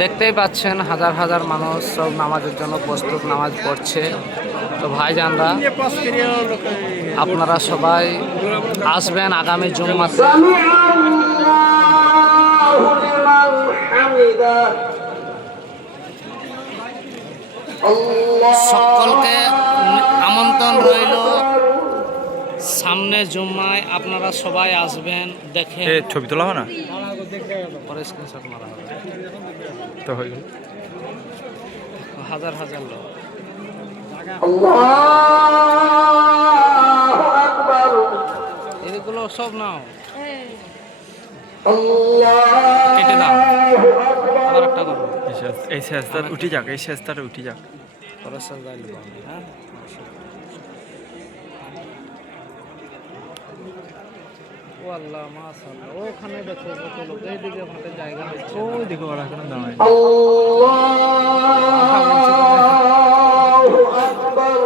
দেখতেই পাচ্ছেন হাজার হাজার মানুষ সব নামাজের জন্য প্রস্তুত, নামাজ পড়ছে। তো ভাইজানরা, আপনারা সবাই আসবেন আগামী জুম্মাতে। সকলকে আমন্ত্রণ রইল, সামনে জুম্মায় আপনারা সবাই আসবেন। দেখেন ছবি তোলা হয় না পরে স্ক্রিনশট মারা হবে। তো হয়ে গেল। হাজার হাজার লোক। এগুলো সব নাও, কেটে দাও, আবার একটা করো। এই শেষদার উঠে যাক, এই শেষদার উঠে যাক। পরে সাজাই নেব, হ্যাঁ। ও আল্লাহ, মাশাআল্লাহ, ওখানে দেখো কত লোক, এইদিকে আমাদের জায়গা হচ্ছে। ওই দেখো ওরা এখানে দাঁড়ায়। আল্লাহু আকবার।